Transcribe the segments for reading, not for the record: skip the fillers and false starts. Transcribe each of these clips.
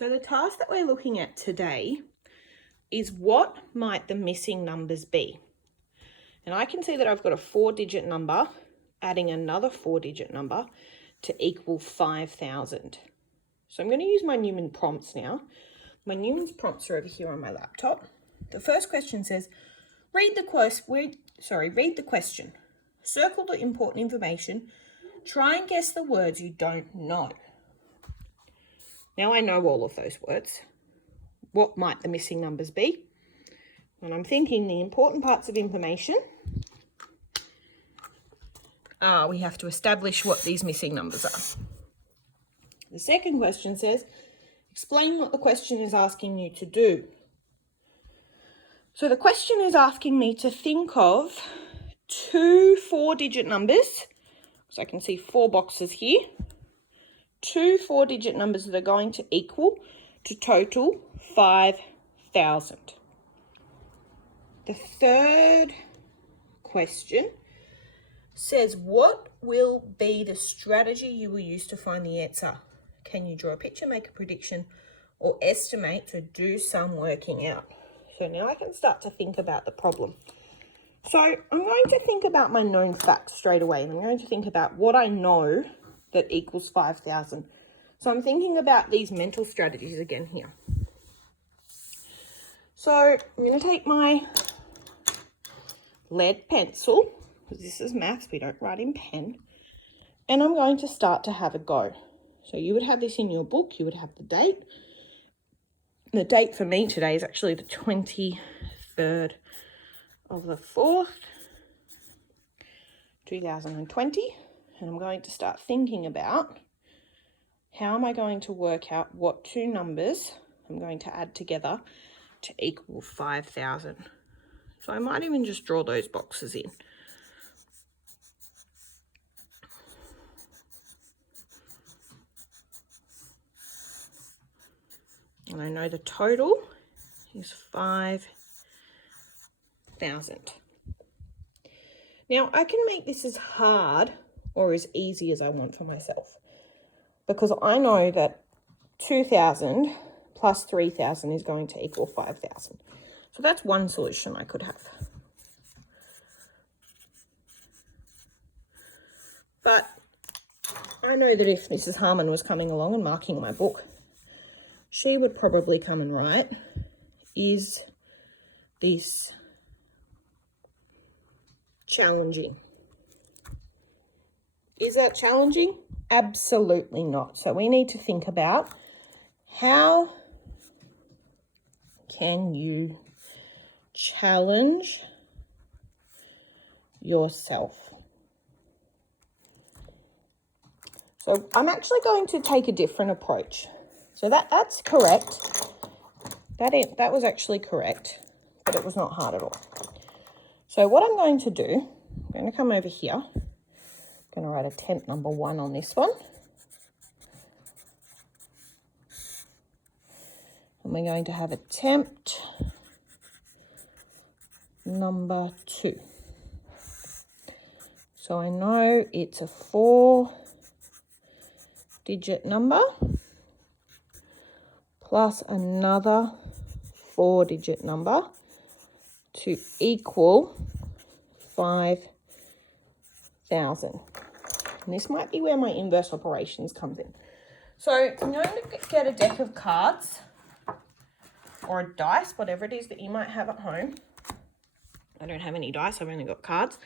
So the task that we're looking at today is what might the missing numbers be? And I can see that I've got a 4-digit number adding another 4-digit number to equal 5,000. So I'm going to use my Newman prompts now. My Newman's prompts are over here on my laptop. The first question says, read the question. Circle the important information. Try and guess the words you don't know. Now I know all of those words. What might the missing numbers be? And I'm thinking the important parts of information we have to establish what these missing numbers are. The second question says, explain what the question is asking you to do. So the question is asking me to think of 2 4-digit numbers. So I can see 4 boxes here. 2 4-digit numbers that are going to equal to total 5,000. The third question says, what will be the strategy you will use to find the answer? Can you draw a picture, make a prediction, or estimate to do some working out? So now I can start to think about the problem. So I'm going to think about my known facts straight away, and I'm going to think about what I know that equals 5,000. So I'm thinking about these mental strategies again here. So I'm going to take my lead pencil, because this is maths, we don't write in pen, and I'm going to start to have a go. So you would have this in your book, you would have the date. The date for me today is actually the 23rd of the 4th, 2020, and I'm going to start thinking about how am I going to work out what 2 numbers I'm going to add together to equal 5,000. So I might even just draw those boxes in. And I know the total is 5,000. Now I can make this as hard or as easy as I want for myself, because I know that 2,000 plus 3,000 is going to equal 5,000. So that's one solution I could have. But I know that if Mrs. Harmon was coming along and marking my book, she would probably come and write, is this challenging? Is that challenging? Absolutely not. So we need to think about how can you challenge yourself. So I'm actually going to take a different approach. So that's correct. That was actually correct, but it was not hard at all. So what I'm going to do, I'm going to come over here. I'm going to write attempt number 1 on this one. And we're going to have attempt number 2. So I know it's a 4-digit number plus another 4-digit number to equal 5,000. And this might be where my inverse operations comes in. So I'm going to get a deck of cards or a dice, whatever it is that you might have at home. I don't have any dice, I've only got cards.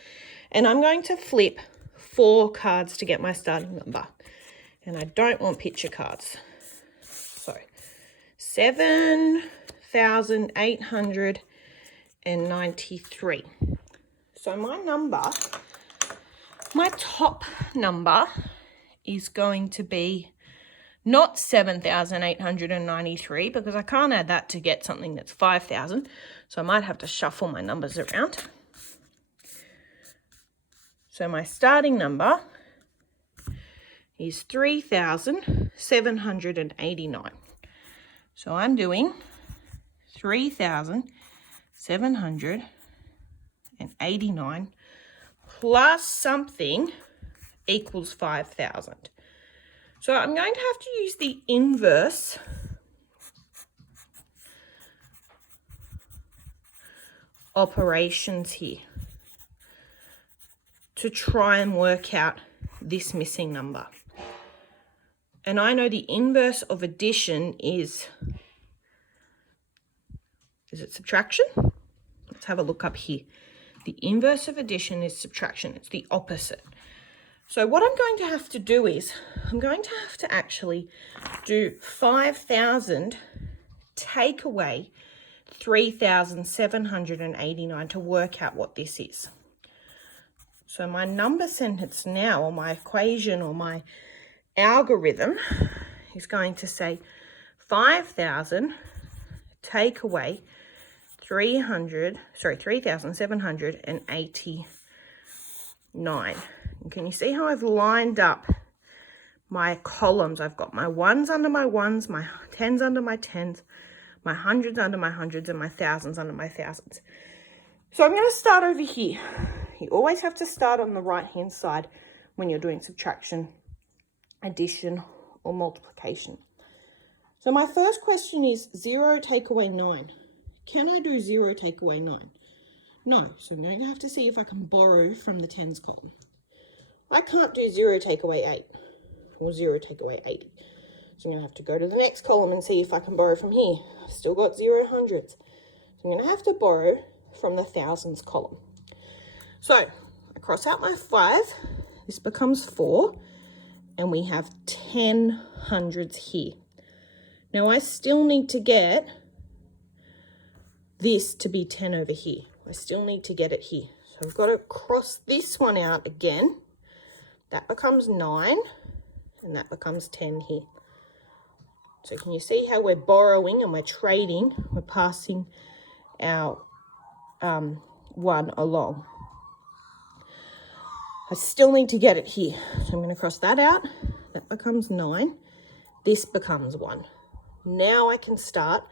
And I'm going to flip 4 cards to get my starting number. And I don't want picture cards. So 7,893. So my top number is going to be not 7,893, because I can't add that to get something that's 5,000. So I might have to shuffle my numbers around. So my starting number is 3,789. So I'm doing 3,789 plus something equals 5,000. So I'm going to have to use the inverse operations here to try and work out this missing number. And I know the inverse of addition is it subtraction? Let's have a look up here. The inverse of addition is subtraction. It's the opposite. So what I'm going to have to do is I'm going to have to actually do 5,000 take away 3,789 to work out what this is. So my number sentence now, or my equation or my algorithm is going to say 5,000 take away 3,789. And can you see how I've lined up my columns? I've got my ones under my ones, my tens under my tens, my hundreds under my hundreds, and my thousands under my thousands. So I'm going to start over here. You always have to start on the right-hand side when you're doing subtraction, addition, or multiplication. So my first question is 0 take away 9. Can I do 0 take away 9? No, so I'm going to have to see if I can borrow from the tens column. I can't do 0 take away 8 or 0 take away 80. So I'm going to have to go to the next column and see if I can borrow from here. I've still got 0 hundreds. So I'm going to have to borrow from the thousands column. So I cross out my 5. This becomes 4. And we have 10 hundreds here. Now I still need to get this to be 10 over here. I still need to get it here. So I've got to cross this one out again. That becomes 9, and that becomes 10 here. So can you see how we're borrowing and we're trading? We're passing our 1 along. I still need to get it here. So I'm going to cross that out. That becomes 9. This becomes 1. Now I can start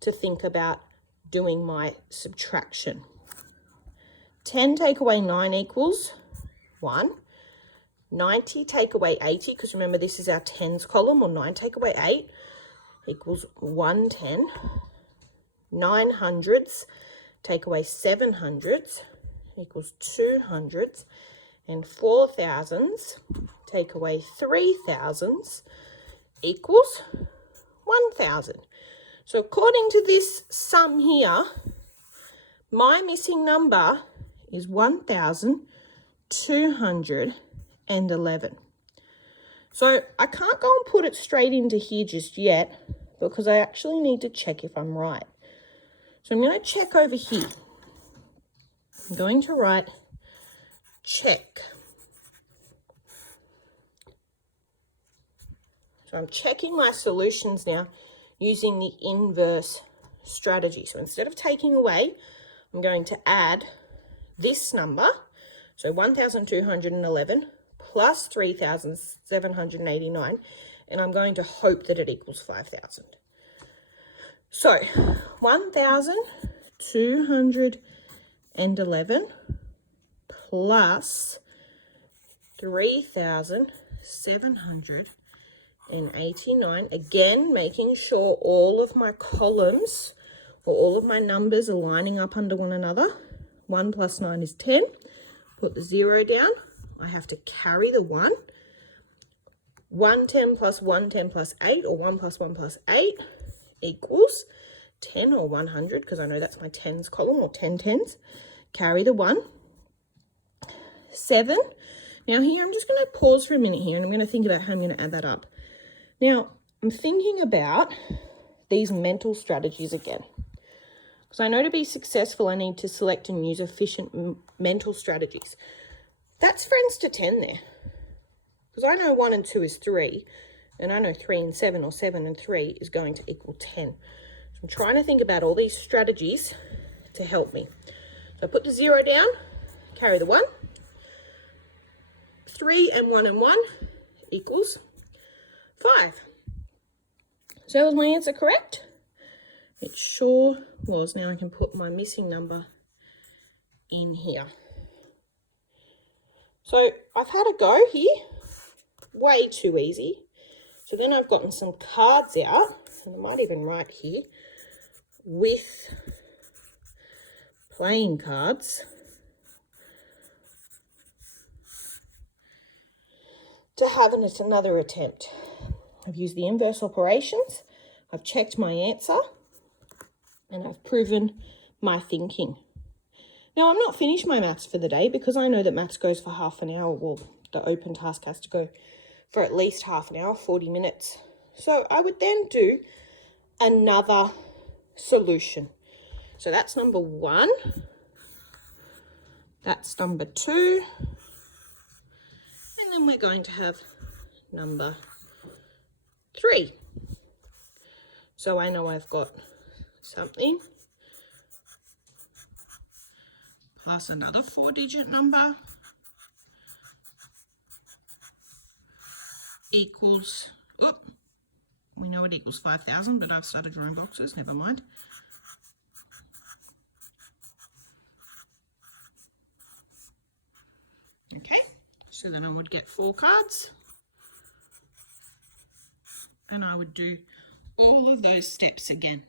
to think about doing my subtraction. 10 take away 9 equals 1. 90 take away 80, because remember this is our tens column, or 9 take away 8 equals 110. 9 hundredths take away 7 hundredths equals 2 hundredths. And 4 thousandths take away 3 thousandths equals 1,000. So according to this sum here, my missing number is 1,211. So I can't go and put it straight into here just yet because I actually need to check if I'm right. So I'm going to check over here. I'm going to write check. So I'm checking my solutions now using the inverse strategy. So instead of taking away, I'm going to add this number. So 1,211 plus 3,789, and I'm going to hope that it equals 5,000. So 1,211 plus 3,789, again making sure all of my columns or all of my numbers are lining up under one another. 1 plus 9 is 10. Put the 0 down. I have to carry the 1. 110 plus 110 plus 8, or 1 plus 1 plus 8 equals 10 or 100, because I know that's my tens column, or 10 tens. Carry the 1. 7. Now here I'm just going to pause for a minute here and I'm going to think about how I'm going to add that up. Now I'm thinking about these mental strategies again. Because I know to be successful I need to select and use efficient mental strategies. That's friends to 10 there. Because I know 1 and 2 is 3. And I know 3 and 7, or 7 and 3 is going to equal 10. So I'm trying to think about all these strategies to help me. So I put the 0 down, carry the 1. 3 and 1 equals 5. So was my answer correct? It sure was. Now I can put my missing number in here. So I've had a go here. Way too easy. So then I've gotten some cards out, and I might even write here, with playing cards to have another attempt. I've used the inverse operations, I've checked my answer, and I've proven my thinking. Now, I'm not finished my maths for the day because I know that maths goes for half an hour. Well, the open task has to go for at least half an hour, 40 minutes. So I would then do another solution. So that's number 1. That's number 2. And then we're going to have number 3. So I know I've got something plus another 4-digit number equals, we know it equals 5,000, but I've started drawing boxes, never mind. Okay, so then I would get 4 cards and I would do all of those steps again.